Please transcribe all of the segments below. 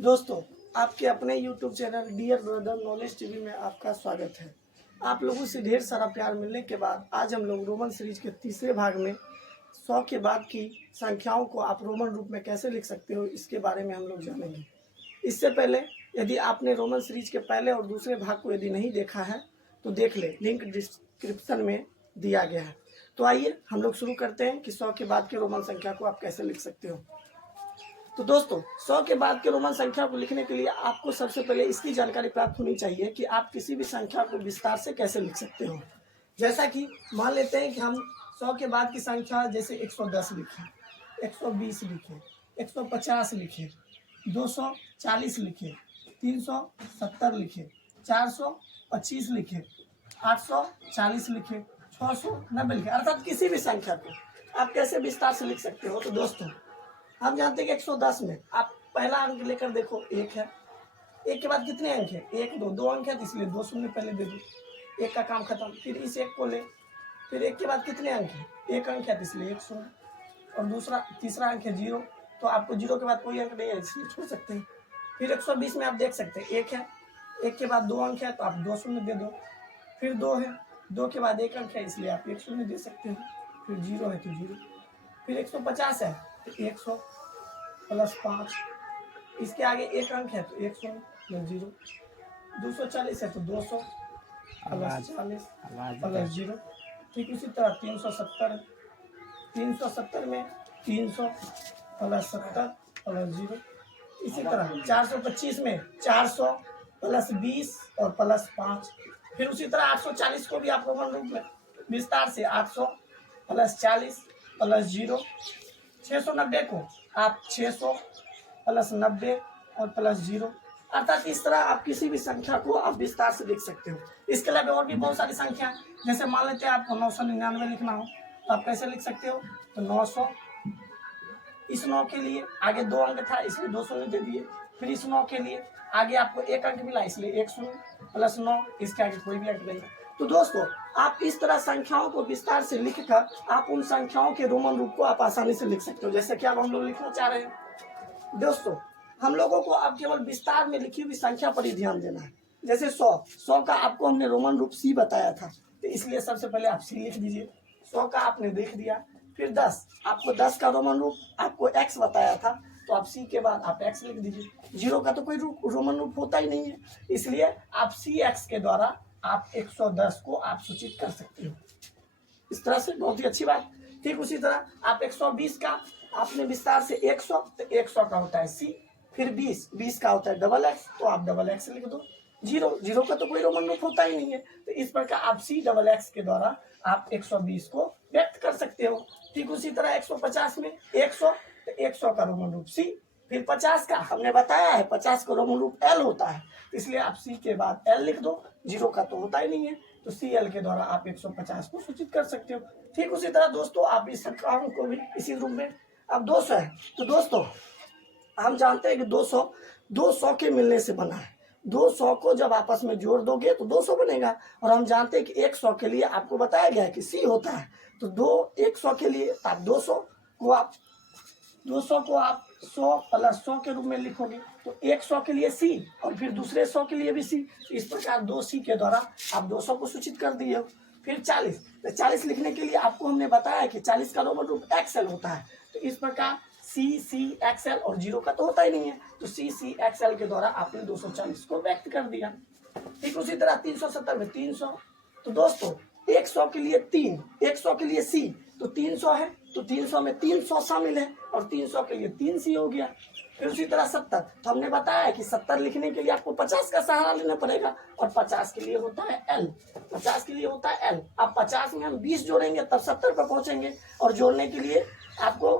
दोस्तों, आपके अपने YouTube channel dear brother knowledge TV में आपका स्वागत है। आप लोगों से ढेर सारा प्यार मिलने के बाद आज हम लोग रोमन सीरीज के तीसरे भाग में 100 के बाद की संख्याओं को आप रोमन रूप में कैसे लिख सकते हो इसके बारे में हम लोग जानेंगे। इससे पहले यदि आपने रोमन सीरीज के पहले और दूसरे भाग को यदि नहीं देखा है तो देख ले, लिंक डिस्क्रिप्शन में दिया गया है। तो आइए हम लोग शुरू करते हैं कि 100 के बाद के रोमन संख्या को आप कैसे लिख सकते हो। तो दोस्तों, 100 के बाद के रोमन संख्या को लिखने के लिए आपको सबसे पहले इसकी जानकारी प्राप्त होनी चाहिए कि आप किसी भी संख्या को विस्तार से कैसे लिख सकते हो। जैसा कि मान लेते हैं कि हम 100 के बाद की संख्या जैसे 110 लिखें, 120 लिखें, 150 लिखें, 240 लिखें, 370 लिखें, 425 लिखें, 840 लिखें, 690 लिखें, अर्थात किसी भी संख्या को आप कैसे विस्तार से लिख सकते हो। तो दोस्तों, हम जानते हैं कि 110 में आप पहला अंक लेकर देखो, 1 है। 1 के बाद कितने अंक है? 1 2 अंक है, तो इसलिए 2 शून्य पहले दे दो, 1 का काम खत्म। फिर इस 1 को ले, फिर 1 के बाद कितने अंक है? 1 अंक है, तो इसलिए 1 शून्य, और तीसरा अंक है 0, तो आपको 0 के बाद कोई अंक नहीं है, इसलिए छोड़ सकते हैं। फिर 120 में आप देख सकते हैं 1 है, 1 के बाद 2 अंक है, तो आप 2 शून्य दे दो। फिर 2 है, 2 के बाद 1 अंक है, इसलिए आप 1 शून्य दे सकते हो। फिर 0 है तो 0। फिर 150 है तो 100 प्लस 5, इसके आगे 1 अंक है तो 100 प्लस 0। 240 है तो 200 प्लस 40 प्लस 0। ठीक उसी तरह 370 है, 370 में 300 प्लस 70 प्लस 0। इसी तरह 425 में 400 प्लस 20 और प्लस 5। फिर उसी तरह 840 को भी आप रोमन रूप में विस्तार से 800 प्लस 40 प्लस 0। 690 को आप 600 प्लस 90 और प्लस 0, अर्थात इस तरह आप किसी भी संख्या को आप विस्तार से लिख सकते हो। इसके अलावा और भी बहुत सारी संख्या है, जैसे मान लेते हैं आपको 999 लिखना हो तो आप कैसे लिख सकते हो? तो 900, इस 9 के लिए आगे 2 अंक था इसलिए 2 शून्य दे दिए। फिर इस 9 के लिए आगे आपको 1 अंक मिला इसलिए 1 शून्य प्लस 9, इसके आगे कोई भी अंक नहीं। तो दोस्तों, आप इस तरह संख्याओं को विस्तार से लिखकर आप उन संख्याओं के रोमन रूप को आप आसानी से लिख सकते हो। जैसे कि अब हम लोग लिखना चाह रहे हैं दोस्तों, हम लोगों को अब केवल विस्तार में लिखी हुई संख्या पर ही ध्यान देना है। जैसे 100 का आपको हमने रोमन रूप सी बताया था, तो इसलिए सबसे पहले आप सी लिख दीजिए। 100 का आपने देख दिया। फिर 10, आपको 10 का रोमन रूप आपको एक्स बताया था, तो आप सी के बाद आप एक्स लिख दीजिए। 0 का तो कोई रोमन रूप होता ही नहीं है, इसलिए आप सी एक्स के द्वारा आप 110 को आप सूचित कर सकते हो। इस तरह से बहुत ही अच्छी बात। ठीक उसी तरह आप 120 का आपने विस्तार से 100, तो 100 का होता है सी। फिर 20 का होता है डबल एक्स, तो आप डबल एक्स लिख दो। 0 का तो कोई रोमन रूप होता ही नहीं है, तो इस प्रकार आप सी डबल एक्स के द्वारा आप 120 को व्यक्त कर सकते हो। ठीक उसी तरह 150 में 100, तो 100 का रोमन रूप सी। फिर 50 का हमने बताया है 50 का रोमन रूप एल होता है, इसलिए आप सी के बाद एल लिख दो। 0 का तो होता ही नहीं है, तो सी एल के द्वारा आप 150 को सूचित कर सकते हो। ठीक उसी तरह दोस्तों, आप इस संख्याओं को भी इसी रूप में अब 200 है, तो दोस्तों हम जानते हैं कि 200 के मिलने से बना है। 200 को जब आपस में जोड़ दोगे तो 200 बनेगा, और हम जानते हैं कि 100 के लिए आपको बताया गया है कि सी होता है, तो 100 के लिए आप 200 को आप 100 प्लस 100 के रूप में लिखोगे, तो 100 के लिए सी और फिर दूसरे 100 के लिए भी सी। इस प्रकार 2C के द्वारा आप 200 को सूचित कर दिए हो। फिर 40, तो 40 लिखने के लिए आपको हमने बताया कि 40 का रोमन रूप एक्सएल होता है, तो इस प्रकार सी एक्सएल, और 0 का तो होता ही नहीं है, तो सी एक्सएल के द्वारा आपने 240 को व्यक्त कर दिया। ठीक उसी तरह 370 में 300, तो दोस्तों 100 के लिए 3, 100 के लिए सी, तो 300 है, तो 300 में 300 शामिल है, और 300 के लिए 3C हो गया। फिर उसी तरह 70, तो हमने बताया है कि 70 लिखने के लिए आपको 50 का सहारा लेना पड़ेगा, और 50 के लिए होता है एल, 50 के लिए होता है एल। अब 50 में हम 20 जोड़ेंगे तब 70 पर पहुंचेंगे, और जोड़ने के लिए आपको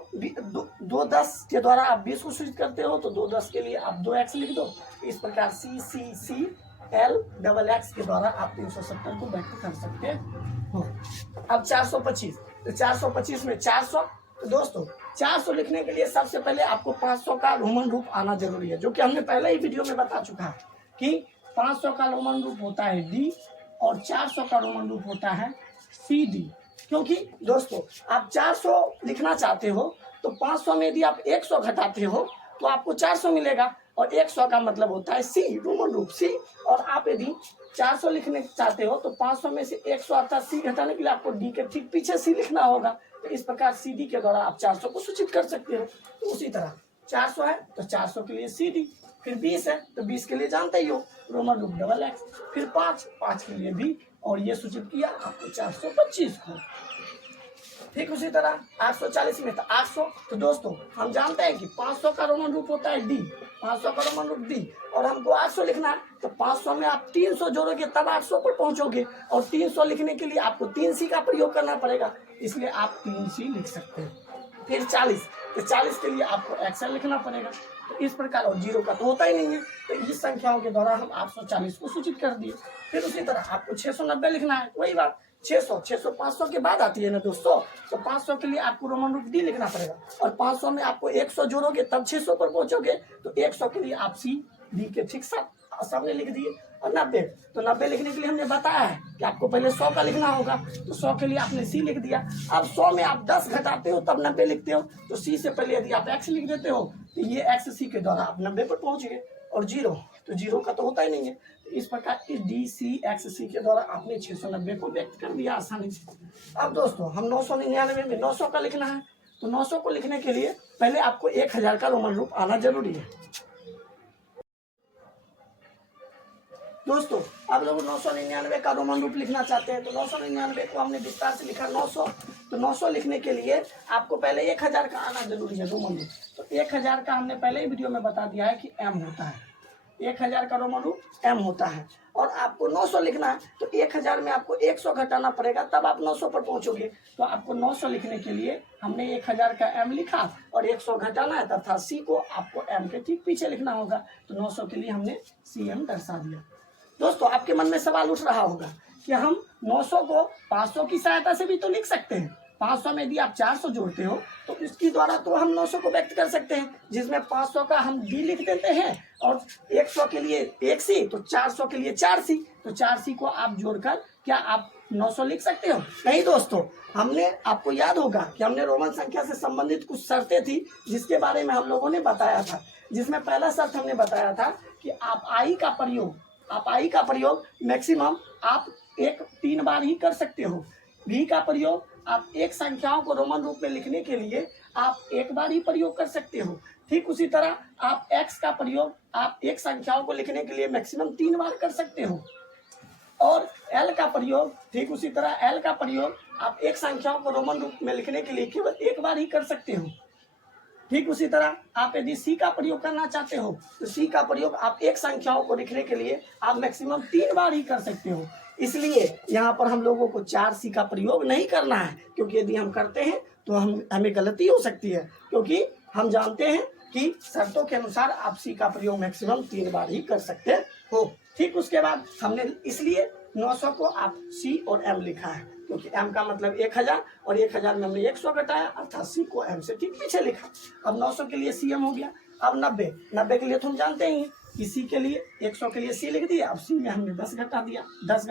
2 10 के द्वारा आप 20 को सूचित करते हो, तो 2 10 के लिए आप 2x लिख दो। इस प्रकार सी एल डबल एक्स के द्वारा आप 370 को व्यक्त कर सकते हो। अब 425, तो 425 में 400, तो दोस्तों 400 लिखने के लिए सबसे पहले आपको 500 का रोमन रूप आना जरूरी है, जो कि हमने पहले ही वीडियो में बता चुका है कि 500 का रोमन रूप होता है डी, और 400 का रोमन रूप होता है सी डी। क्योंकि दोस्तों आप 400 लिखना चाहते हो, तो 500 में यदि आप 100 घटाते हो तो आपको 400 मिलेगा, और 100 का मतलब होता है सी, रोमन रूप सी। और आप यदि 400 लिखने चाहते हो तो 500 में से 100 अर्थात सी घटाने के लिए आपको डी के ठीक पीछे सी लिखना होगा। तो इस प्रकार सी डी के द्वारा आप 400 को सूचित कर सकते हो। तो उसी तरह 400 है तो 400 के लिए सी डी, फिर 20 है तो 20 के लिए जानते ही हो रोमन रूप डबल एक्स, फिर 5 के लिए भी, और ये सूचित किया आपको 425 को। ठीक उसी तरह 840 में था 800, तो दोस्तों हम जानते हैं कि 500 का रोमन रूप होता है डी, 500 का रोमन रूप डी, और हमको 800 लिखना है तो 500 में आप 300 जोड़ोगे तब 800 पर पहुंचोगे, और 300 लिखने के लिए आपको 3C का प्रयोग करना पड़ेगा, इसलिए आप 3C लिख सकते हैं। फिर 40, तो 40 के लिए आपको एक्सएल लिखना पड़ेगा। तो इस प्रकार, और जीरो का तो होता ही नहीं है, तो इस संख्याओं के द्वारा हम 840 को सूचित कर दिए। फिर उसी तरह आपको 690 लिखना है, वही बात 600 500 के बाद आती है ना दोस्तों, तो 500 के लिए आपको रोमन रूप डी लिखना पड़ेगा, और 500 में आपको 100 जोड़ोगे तब 600 पर पहुंचोगे, तो 100 के लिए आप सी डी के ठीक सामने लिख दिए। और 90, तो 90 लिखने के लिए हमने बताया है कि आपको पहले 100 का लिखना होगा, तो 100 के लिए आपने सी लिख दिया। अब 100 में आप 10 घटाते हो तब 90 लिखते हो, तो सी से पहले यदि आप एक्स लिख देते हो तो ये एक्स सी के द्वारा आप 90 पर पहुंच गए। और जीरो, तो जीरो का तो होता ही नहीं है, तो इस प्रकार इस डी सी एक्स सी के द्वारा आपने 690 को व्यक्त कर दिया आसानी से। अब दोस्तों हम 999 में 900 का लिखना है, तो 900 को लिखने के लिए पहले आपको 1000 का रोमन रूप आना जरूरी है। दोस्तों आप लोग 999 का रोमन रूप लिखना चाहते हैं, तो 999 को हमने विस्तार से लिखा 900, तो 900 लिखने के लिए आपको पहले 1000 का आना जरूरी है रोमन रूप। तो 1000 का हमने पहले ही वीडियो में बता दिया है कि एम होता है, 1000 का रोमन रूप एम होता है। और आपको 900 लिखना है तो 1000 में आपको 100 घटाना पड़ेगा तब आप 900 पर पहुंचोगे। तो आपको 900 लिखने के लिए हमने 1000 का एम लिखा और 100 घटाना है तथा सी को आपको एम के ठीक पीछे लिखना होगा, तो 900 के लिए हमने सी एम दर्शा दिया। दोस्तों आपके मन में सवाल उठ रहा होगा कि हम 900 को 500 की सहायता से भी तो लिख सकते हैं, 500 में यदि आप 400 जोड़ते हो तो इसके द्वारा तो हम 900 को व्यक्त कर सकते हैं, जिसमें 500 का हम डी लिख देते हैं और 100 के लिए 1C, तो 400 के लिए 4C, तो 4C को आप जोड़कर क्या आप 900 लिख सकते हो? नहीं दोस्तों, हमने आपको याद होगा कि हमने रोमन संख्या से संबंधित कुछ शर्तें थी जिसके बारे में हम लोगों ने बताया था, जिसमें पहला शर्त हमने बताया था कि आप आई का प्रयोग मैक्सिमम आप 3 बार ही कर सकते हो। भी का प्रयोग आप एक संख्याओं को रोमन रूप में लिखने के लिए आप 1 बार ही प्रयोग कर सकते हो। ठीक उसी तरह आप x का प्रयोग आप एक संख्याओं को लिखने के लिए मैक्सिमम 3 बार कर सकते हो। और l का प्रयोग ठीक उसी तरह l का प्रयोग आप एक संख्याओं को रोमन रूप में लिखने के लिए केवल 1 बार ही कर सकते हो। ठीक उसी तरह आप यदि सी का प्रयोग करना चाहते हो तो सी का प्रयोग आप एक संख्याओं को लिखने के लिए आप मैक्सिमम 3 बार ही कर सकते हो। इसलिए यहाँ पर हम लोगों को 4C का प्रयोग नहीं करना है, क्योंकि यदि हम करते हैं तो हमें गलती हो सकती है, क्योंकि हम जानते हैं कि शर्तों के अनुसार आप सी का प्रयोग मैक्सिमम 3 बार ही कर सकते हो। ठीक उसके बाद हमने इसलिए 900 को आप सी और एम लिखा है, क्योंकि m का मतलब 1000 और 1000 में हमने 100 घटाया अर्थात c को m से ठीक पीछे लिखा। अब 900 के लिए cm हो गया। अब 90 के लिए तो हम जानते ही कि c के लिए 100 के लिए c लिख दिया, अब c में हमने 10 घटा दिया, 10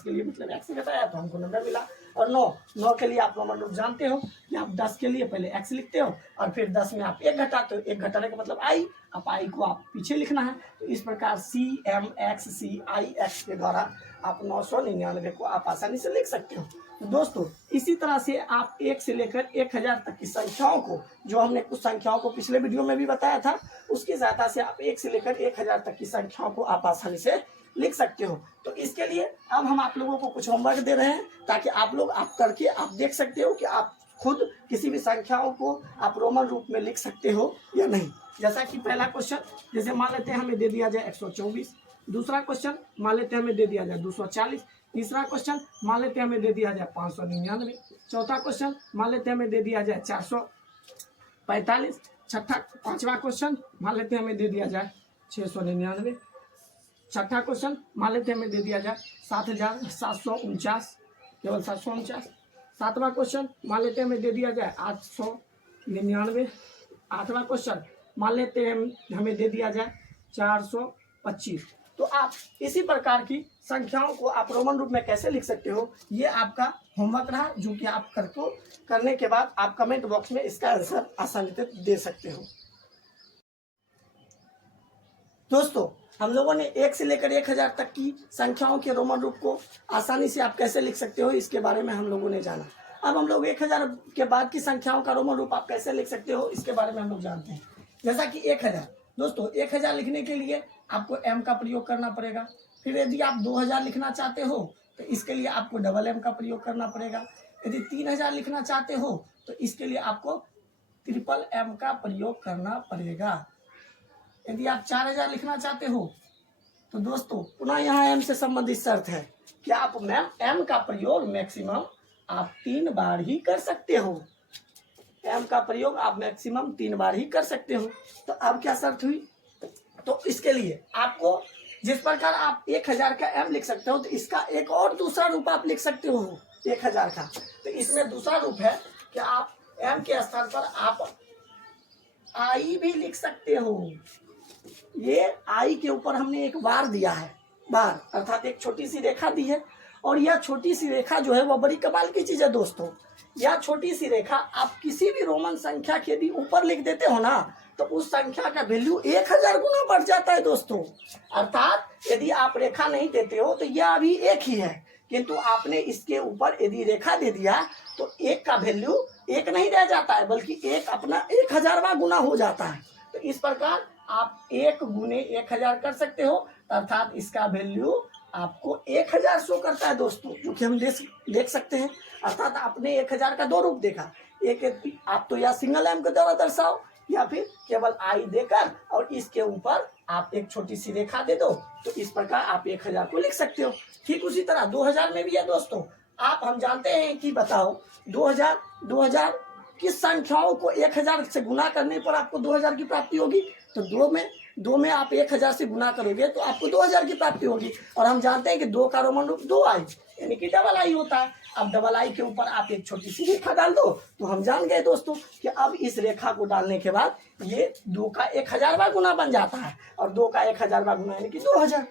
के लिए मतलब x घटाया तो हमको 90 मिला। और 9 के लिए आप रोमन रूप जानते हो कि आप 10 के लिए पहले x लिखते हो और फिर 10 में आप 1 घटाते हो, 1 घटाने का मतलब i, अब i को आप पीछे लिखना है। तो इस प्रकार CMXCIX के द्वारा आप 999 को आप आसानी से लिख सकते हो। तो दोस्तों इसी तरह से आप 1 से लेकर 1000 तक की संख्याओं को, जो हमने कुछ संख्याओं को पिछले वीडियो में भी बताया था, उसकी सहायता से आप 1 से लेकर 1000 तक की संख्याओं को आप आसानी से लिख सकते हो। तो इसके लिए अब हम आप लोगों को कुछ होमवर्क दे रहे हैं, ताकि आप लोग आप करके आप देख सकते हो कि आप खुद किसी भी संख्याओं को आप रोमन रूप में लिख सकते हो या नहीं। जैसा कि पहला क्वेश्चन, जैसे मान लेते हैं हमें दे दिया जाए 124, दूसरा क्वेश्चन मान लेते हैं हमें दे दिया जाए 240, तीसरा क्वेश्चन मान लेते हैं हमें दे दिया जाए 599, चौथा क्वेश्चन मान लेते हैं हमें दे दिया जाए 445, पांचवा क्वेश्चन मान लेते हैं हमें दे दिया जाए 699, छठा क्वेश्चन मान लेते हैं हमें दे दिया जाए 7749, केवल 749, सातवां क्वेश्चन मान लेते हैं हमें दे दिया जाए 899, आठवां क्वेश्चन मान लेते हैं हमें दे दिया जाए 425। तो आप इसी प्रकार की संख्याओं को आप रोमन रूप में कैसे लिख सकते हो, ये आपका होमवर्क रहा, जो कि आप करने के बाद आप कमेंट बॉक्स में इसका आंसर आसानी से दे सकते हो। दोस्तों हम लोगों ने 1 से लेकर 1000 तक की संख्याओं के रोमन रूप को आसानी से आप कैसे लिख सकते हो इसके बारे में हम लोगों ने जाना। अब हम लोग 1000 के बाद की संख्याओं का रोमन रूप आप कैसे लिख सकते हो इसके बारे में हम लोग जानते हैं। जैसा कि 1000, दोस्तों 1000 लिखने के लिए आपको m का प्रयोग करना पड़ेगा। फिर यदि आप 2000 लिखना चाहते हो तो इसके लिए आपको डबल m का प्रयोग करना पड़ेगा। यदि 3000 लिखना चाहते हो तो इसके लिए आपको ट्रिपल m का प्रयोग करना पड़ेगा। यदि आप 4000 लिखना चाहते हो तो दोस्तों पुनः यहाँ m से संबंधित शर्त है कि आप m का प्रयोग मैक्सिमम आप 3 बार ही कर सकते हो। m का प्रयोग आप मैक्सिमम 3 बार ही कर सकते हो। तो अब क्या शर्त हुई, तो इसके लिए आपको जिस प्रकार आप 1000 का m लिख सकते हो तो इसका एक और दूसरा रूप आप लिख सकते हो 1000 का। तो इसमें दूसरा रूप है कि आप m के स्थान पर आप i भी लिख सकते हो। ये आई के ऊपर हमने एक बार दिया है, बार अर्थात एक छोटी सी रेखा दी है। और यह छोटी सी रेखा जो है वह बड़ी कमाल की चीज है दोस्तों। यह छोटी सी रेखा आप किसी भी रोमन संख्या के यदि ऊपर लिख देते हो ना तो उस संख्या का वैल्यू 1000 गुना बढ़ जाता है दोस्तों। अर्थात यदि आप रेखा नहीं देते हो तो यह अभी 1 ही है, किंतु आपने इसके ऊपर यदि रेखा दे दिया तो 1 का वैल्यू 1 नहीं रह जाता है बल्कि 1 अपना 1000वां गुना हो जाता है। तो इस प्रकार आप 1 गुने 1000 कर सकते हो, अर्थात इसका वैल्यू आपको 1000 शो करता है दोस्तों, जो कि हम देख सकते हैं। अर्थात आपने 1000 का 2 रूप देखा, एक आप तो या सिंगल m के द्वारा दर्शाओ या फिर केवल i देकर और इसके ऊपर आप एक छोटी सी रेखा दे दो, तो इस प्रकार आप 1000 को लिख सकते हो। ठीक उसी तरह 2000 में भी है दोस्तों। आप हम जानते हैं कि बताओ 2000 किस संख्याओं को 1000 से गुना करने पर आपको 2000 की प्राप्ति होगी। तो दो में आप 1000 से गुना करोगे तो आपको 2000 की प्राप्ति होगी। और हम जानते हैं कि 2 का रोमन रूप 2i यानी कि डबल आई होता है। अब डबल आई के ऊपर आप एक छोटी सी रेखा डाल दो तो हम जान गए दोस्तों कि अब इस रेखा को डालने के बाद ये 2 का 1000वां गुना बन जाता है और 2 का 1000वां गुना यानी कि 2000।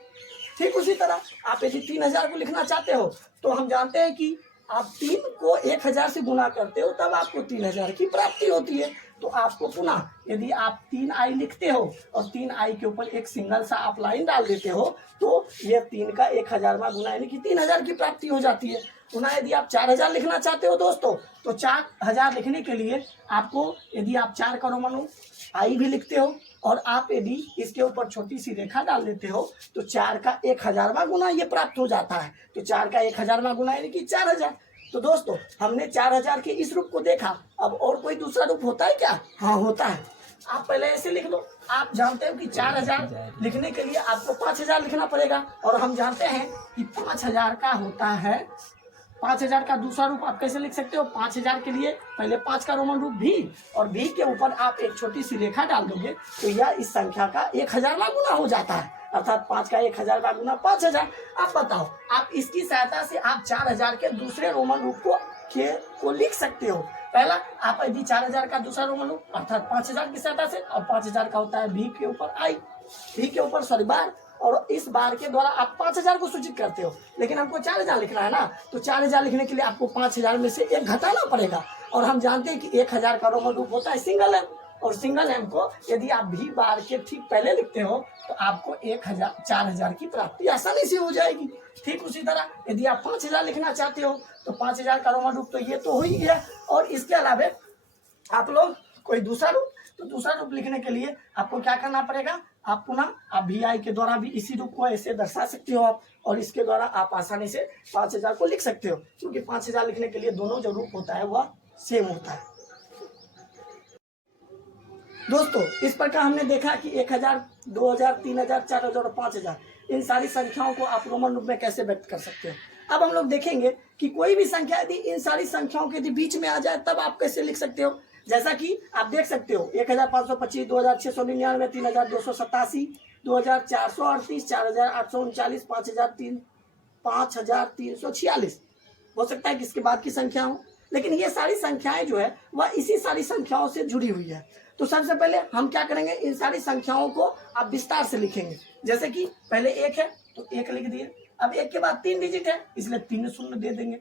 ठीक उसी तरह आप यदि 3000 को लिखना चाहते हो तो हम जानते हैं कि आप 3 को 1000 से गुना करते हो तब आपको 3000 की प्राप्ति होती है। तो आपको पुनः यदि आप 3i लिखते हो और 3i के ऊपर एक सिंगल सा आप लाइन डाल देते हो तो ये 3 का 1000वां गुना यानी कि 3000 की प्राप्ति हो जाती है। पुनः यदि आप 4000 लिखना चाहते हो दोस्तों तो 4000 लिखने के लिए आपको यदि आप 4 का रोमन आई भी लिखते हो और आप यदि इसके ऊपर छोटी सी रेखा डाल देते हो तो 4 का 1000वां गुना ये प्राप्त हो जाता है। तो 4 का 1000वां गुना यानी कि 4000। तो दोस्तों हमने 4000 के इस रूप को देखा। अब और कोई दूसरा रूप होता है क्या? हाँ होता है। आप पहले ऐसे लिख लो। आप जानते हो कि 4000 लिखने के लिए आपको 5000 लिखना पड़ेगा और हम जानते हैं कि 5000 का होता है 5000 का दूसरा रूप आप कैसे लिख सकते हो। 5000 के लिए पहले 5 का रोमन रूप भी और भी के ऊपर आप एक छोटी सी रेखा डाल दोगे तो यह इस संख्या का 1000वां गुना हो जाता है। अर्थात 5 का 1000वां गुना 5000। आप बताओ आप इसकी सहायता से आप 4000 के दूसरे रोमन रूप को लिख सकते हो। पहला आप यदि 4000 का दूसरा रोमन रूप अर्थात 5000 की सहायता से और 5000 का होता है भी के ऊपर आई, भी के ऊपर बार और इस बार के द्वारा आप 5000 को सूचित करते हो। लेकिन हमको 4000 लिखना है ना तो 4000 लिखने के लिए आपको 5000 में से 1 घटाना पड़ेगा। और हम जानते हैं कि 1000 का रोमन रूप होता है सिंगल एम और सिंगल एम को यदि आप भी बार के ठीक पहले लिखते हो तो आपको 4000 की प्राप्ति आसानी से हो जाएगी। ठीक उसी तरह यदि आप 5000 लिखना चाहते हो तो 5000 का रोमन रूप तो ये तो हो ही गया और इसके अलावा आप लोग कोई दूसरा रूप, तो दूसरा रूप लिखने के लिए आपको क्या करना पड़ेगा। आप पुनः आप भी आई के द्वारा भी इसी रूप को ऐसे दर्शा सकते हो आप और इसके द्वारा आप आसानी से 5000 को लिख सकते हो क्योंकि 5000 लिखने के लिए दोनों जो रूप होता है वह सेम होता है। दोस्तों इस प्रकार हमने देखा कि 1000, 2000, 3000, 4000 और 5000 इन सारी संख्याओं को आप रोमन रूप में कैसे व्यक्त कर सकते हो। अब हम लोग देखेंगे कि कोई भी संख्या यदि इन सारी संख्याओं के बीच में आ जाए तब आप कैसे लिख सकते हो। जैसा कि आप देख सकते हो 1525, 2699, 3287, 2438, 4839, 5346 हो सकता है कि इसके बाद की संख्या हो, लेकिन ये सारी संख्याएं जो है वह इसी सारी संख्याओं से जुड़ी हुई है। तो सबसे पहले हम क्या करेंगे, इन सारी संख्याओं को आप विस्तार से लिखेंगे। जैसे कि पहले 1 है तो 1 लिख दिए। अब 1 के बाद 3 डिजिट है इसलिए 3 शून्य दे देंगे,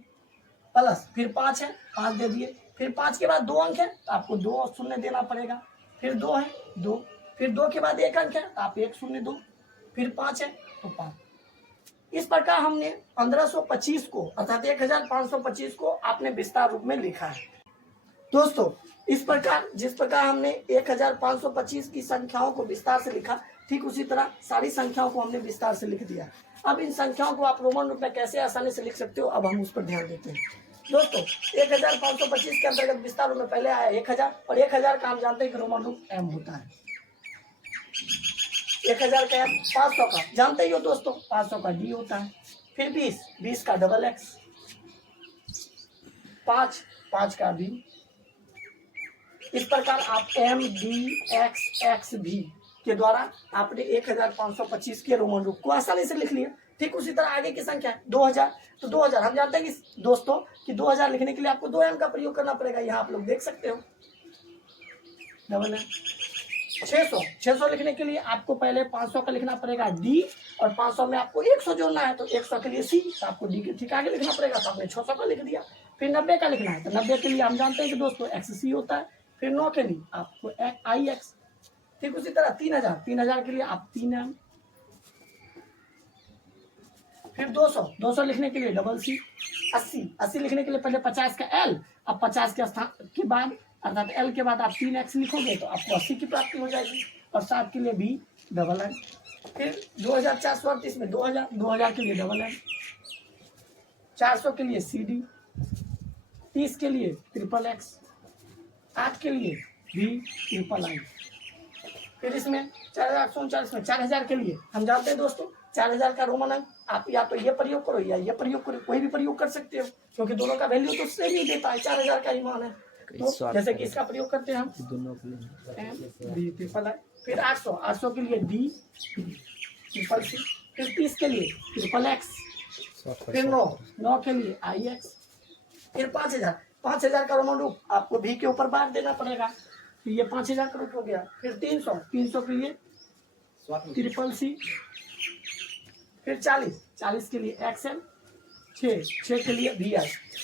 प्लस फिर 5 है 5 दे दिए। फिर 5 के बाद 2 अंक है तो आपको 2 शून्य देना पड़ेगा। फिर 2 है 2, फिर 2 के बाद एक अंक है, आप 1 0 2, फिर 5 है तो 5। इस प्रकार हमने 1525 को अर्थात 1525 को आपने विस्तार रूप में लिखा है। दोस्तों इस प्रकार जिस प्रकार हमने 1525 की संख्याओं को विस्तार से लिखा, ठीक उसी तरह सारी संख्याओं को हमने विस्तार से लिख दिया। अब इन संख्याओं को आप रोमन रूप में कैसे आसानी से लिख सकते हो, अब हम उस पर ध्यान देते हैं। दोस्तों 1525 के अंतर्गत विस्तार रूप में पहले आया 1000, और 1000 का हम जानते हैं कि रोमन रूप m होता है। 1000 का 500 का जानते ही हो दोस्तों, 500 का d होता है। फिर 20 का डबल x, 5 का b। इस प्रकार आप m d x v के द्वारा आपने 1525 के रोमन रूप को आसानी से लिख लिया। ठीक उसी तरह आगे की संख्या है 2000, तो 2000 हम जानते हैं कि दोस्तों कि 2000 लिखने के लिए आपको 2m का प्रयोग करना पड़ेगा। यहाँ आप लोग देख सकते हो डबल m। 600 लिखने के लिए आपको पहले 500 का लिखना पड़ेगा d, और 500 में आपको 100 जोड़ना है, तो 100 के लिए c, तो आपको d के ठीक आगे लिखना पड़ेगा, तो आपने 600 का लिख दिया। फिर 90 का लिखना है, तो 90 के लिए हम जानते हैं कि दोस्तों xc होता है। फिर 9 के लिए आपको ix। ठीक उसी तरह 3000 के लिए आप 3m। फिर 200 लिखने के लिए डबल c। 80 लिखने के लिए पहले 50 का l, अब 50 के स्थान के बाद अर्थात l के बाद आप 3x लिखोगे तो आपको 80 की प्राप्ति हो जाएगी, और 7 के लिए b डबल m। फिर 2438 में 2000 के लिए डबल m। 400 के लिए cd, 30 के लिए ट्रिपल x, 8 के लिए b ट्रिपल i। फिर इसमें 4839 में 4000 के लिए हम जानते हैं दोस्तों 4000 का रोमन अंक आप या तो ये प्रयोग करो या ये प्रयोग करो, कोई भी प्रयोग कर सकते हो, क्योंकि दोनों का वैल्यू तो सेम ही देता है, 4000 का ही मान है। तो जैसे कि इसका प्रयोग करते हैं हम m b ट्रिपल i। फिर 800 के लिए d ट्रिपल c। फिर 30 के लिए ट्रिपल x। फिर 9 के लिए ix। फिर 5000 का रोमन रूप आपको v के ऊपर बार देना पड़ेगा, तो ये 5000 का रूप हो गया। फिर 300 के लिए ट्रिपल c। फिर 40 के लिए xm, 6 के लिए vi।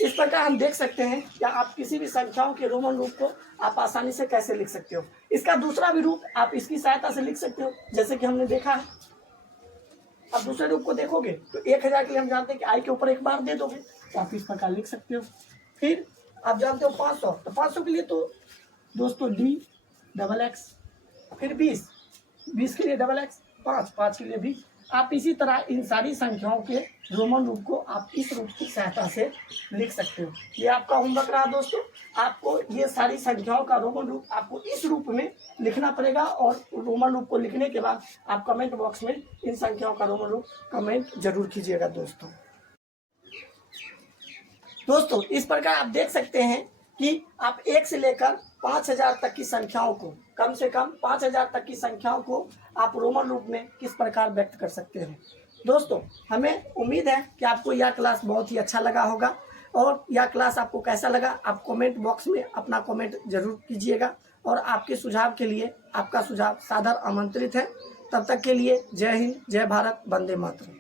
इस प्रकार हम देख सकते हैं कि आप किसी भी संख्याओं के रोमन रूप को आप आसानी से कैसे लिख सकते हो। इसका दूसरा भी रूप आप इसकी सहायता से लिख सकते हो, जैसे कि हमने देखा है। अब दूसरे रूप को देखोगे तो 1000 के लिए हम जानते हैं कि i के ऊपर एक बार दे दोगे, तो आप इस प्रकार लिख सकते हो। फिर आप जानते हो 500, तो 500 के लिए तो दोस्तों d डबल x। फिर 20 के लिए डबल x, 5 के लिए भी। आप इसी तरह इन सारी संख्याओं के रोमन रूप को आप इस रूप की सहायता से लिख सकते हो। ये आपका होमवर्क रहा दोस्तों, आपको ये सारी संख्याओं का रोमन रूप आपको इस रूप में लिखना पड़ेगा, और रोमन रूप को लिखने के बाद आप कमेंट बॉक्स में इन संख्याओं का रोमन रूप कमेंट जरूर कीजिएगा दोस्तों इस प्रकार आप देख सकते हैं कि आप 1 से लेकर 5000 तक की संख्याओं को, कम से कम 5000 तक की संख्याओं को आप रोमन रूप में किस प्रकार व्यक्त कर सकते हैं। दोस्तों हमें उम्मीद है कि आपको यह क्लास बहुत ही अच्छा लगा होगा, और यह क्लास आपको कैसा लगा आप कमेंट बॉक्स में अपना कमेंट जरूर कीजिएगा, और आपके सुझाव के लिए आपका सुझाव सादर आमंत्रित है। तब तक के लिए जय हिंद, जय भारत, वंदे मातरम।